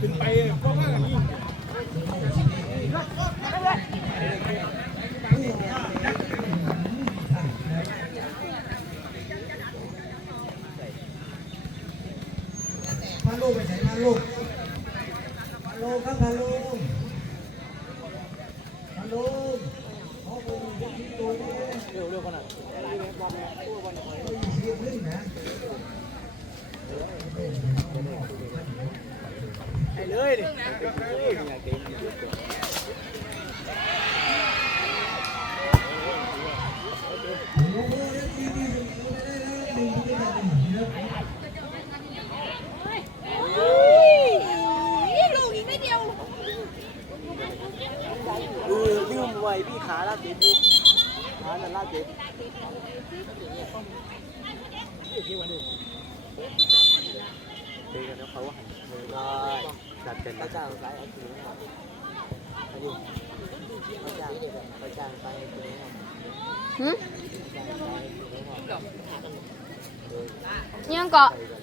ขึ้นไปเพราะว่านี่พาลูกไปไหนพาลูกพาลูกครับพาลูกพาลูกขอผมที่ตัวเร็วเร็วขนาดเสียขึ้นนะไปเลยดิโอ้โหเล่นทีวีเป็วได้แล้วหนึ่งที่ ได้หนึ่งเยอะลูกอีกนิดเดียวเออลืมไว้พี่ขาลากเจ็บอยู่ขานั่นลากเจ็บเด็กกันแล้วเขาหันมือได้จัดกันพระเจ้าสายเอาถือมาไปดิพระเจ้าพระเจ้าไปถือมา หึ เออ ยังเกาะ ไปกัน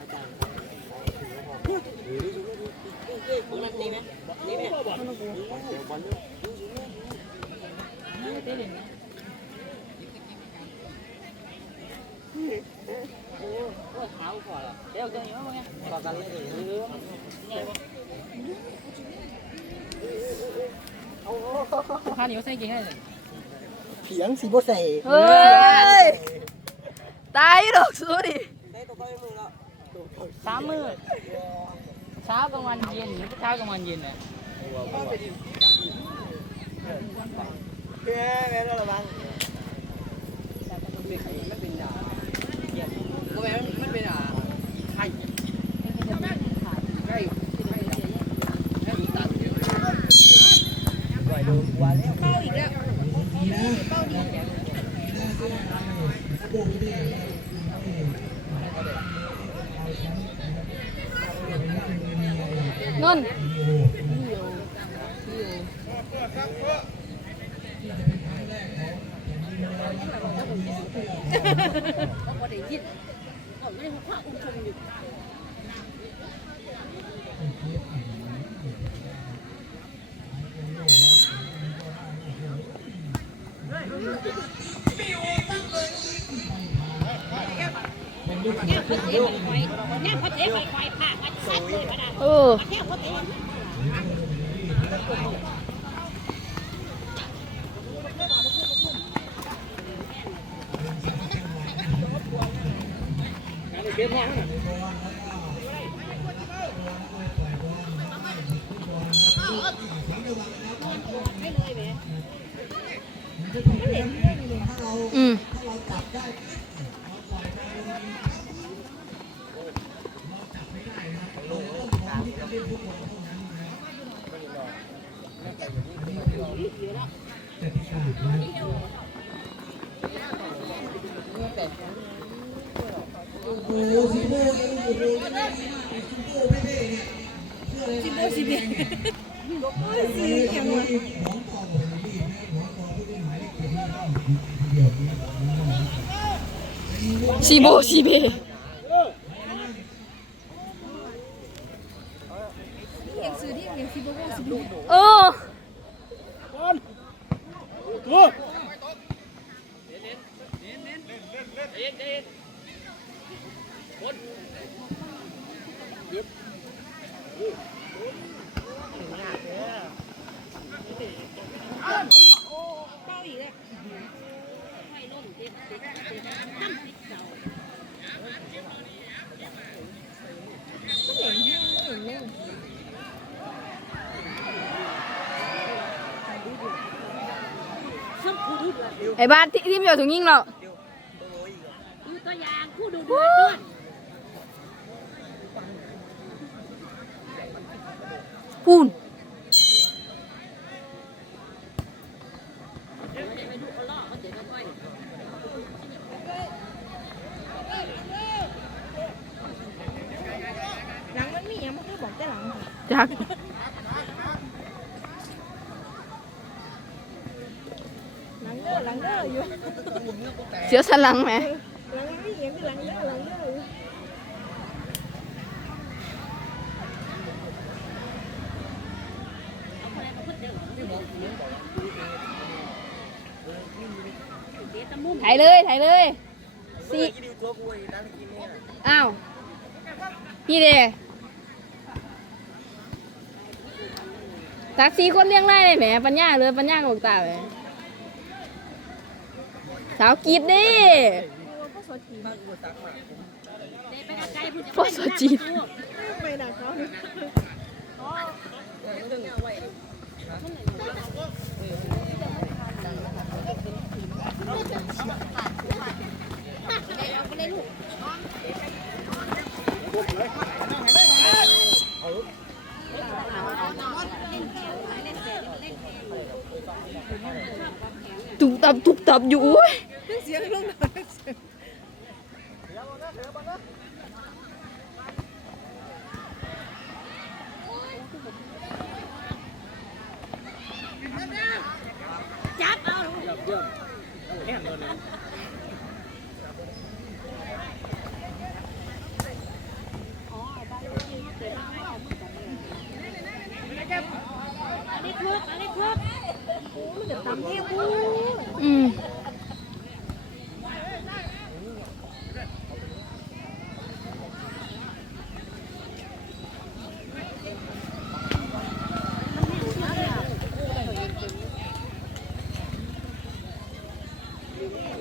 พระเจ้าไปถือมาหรือมันตีไหมตีไหมบอลเดี๋ยวบอลเนี่ย ประกันเลยเรือ ผ้าเหนียวใส่กี่ให้เลยเถียงสีบ่ใส่เฮ้ย ตายดอกสู้ดิใส่ตัวก้อยมือแล้วสามมือเช้ากลางวันเย็นเช้ากลางวันเย็นอะแค่แม่ระวัง นุ่น เออ เออเก็บห้องอืม โอ้โหสีโบเองโอ้โหสีโบไม่ได้เนี่ยสีโบสีเบสีเขียวของต่อหมดนี่ของต่อผู้ที่หมายเลขเจ็ดเดียวซีโบซีเบเออ ตัว ไอ้บ้านที่ที่มีอยู่ถุงยิงเราตัวอย่างคู่ดูดูด้วยพูนหลังมันมียังไม่เคยบอกแต่หลังจัก เสียวสลังไหมหไหลเลยอะถ่ายเลยถ่ายเลยสิอ้าวพี่เด้ตักสีคนเลี้ยงไรเลยแหมปัญญาเลยปัญญาหนวกตาเลย สาวกรีดดิพ่อสดจีดไปดักเขาตุกตับตุกตับอยู่ อืมมั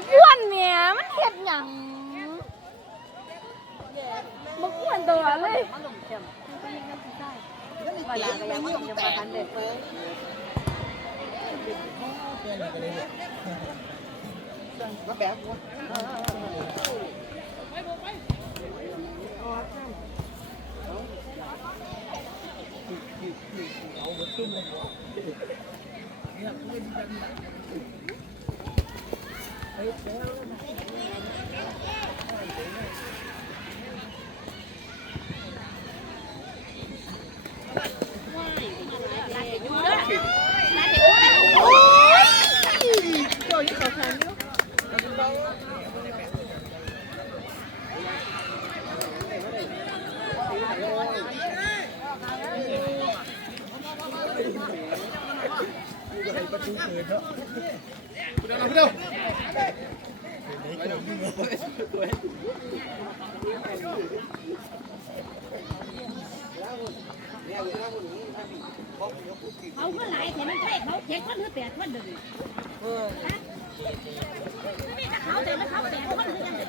กอ้วนเมียมันเห็ดหยัง มักอ้วนตัวเลยมาแบบกูเขา เมื่อไหร่เห็นมันใช่เขาเจ็ดคนหรือแปดคนเดิมไม่แต่เขาแต่ไม่เขาแปดคนหรือยังไง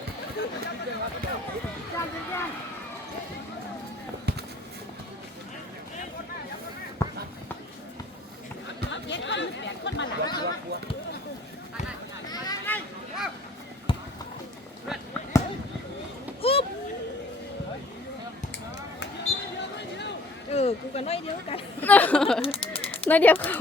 เขาเจ็ดคนหรือแปดคนมาหลังเออ กูกันน้อยเดียวกัน น้อยเดียวเขา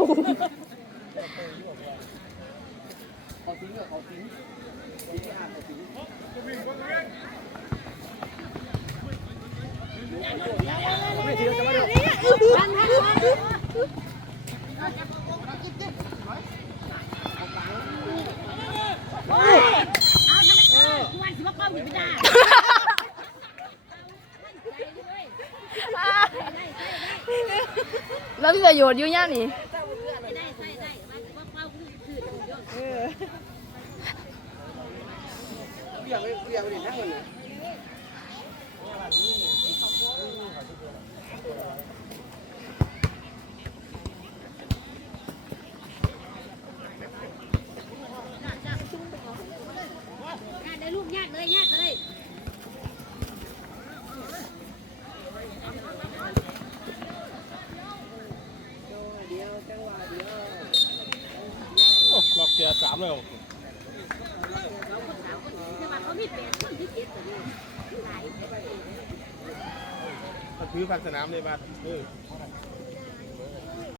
เอาทำไมเออวันสิบเก้าอยู่ไม่ได้ แล้วมีประโยชน์อยู่ย่านี่ ไม่ได้ใช่ได้วันสิบเก้าคือคือเยอะ เออ เรียกเรียกไปดินั่งมันเนี่ย ญาติได้ลูกญาติเลยญาติเลย ล็ อกเกียร์สามเลยแต่ว่าเขามีแปดคนที่เจ็ดตัวนี้หลายมันคือพันสนามเลยบ้าเออ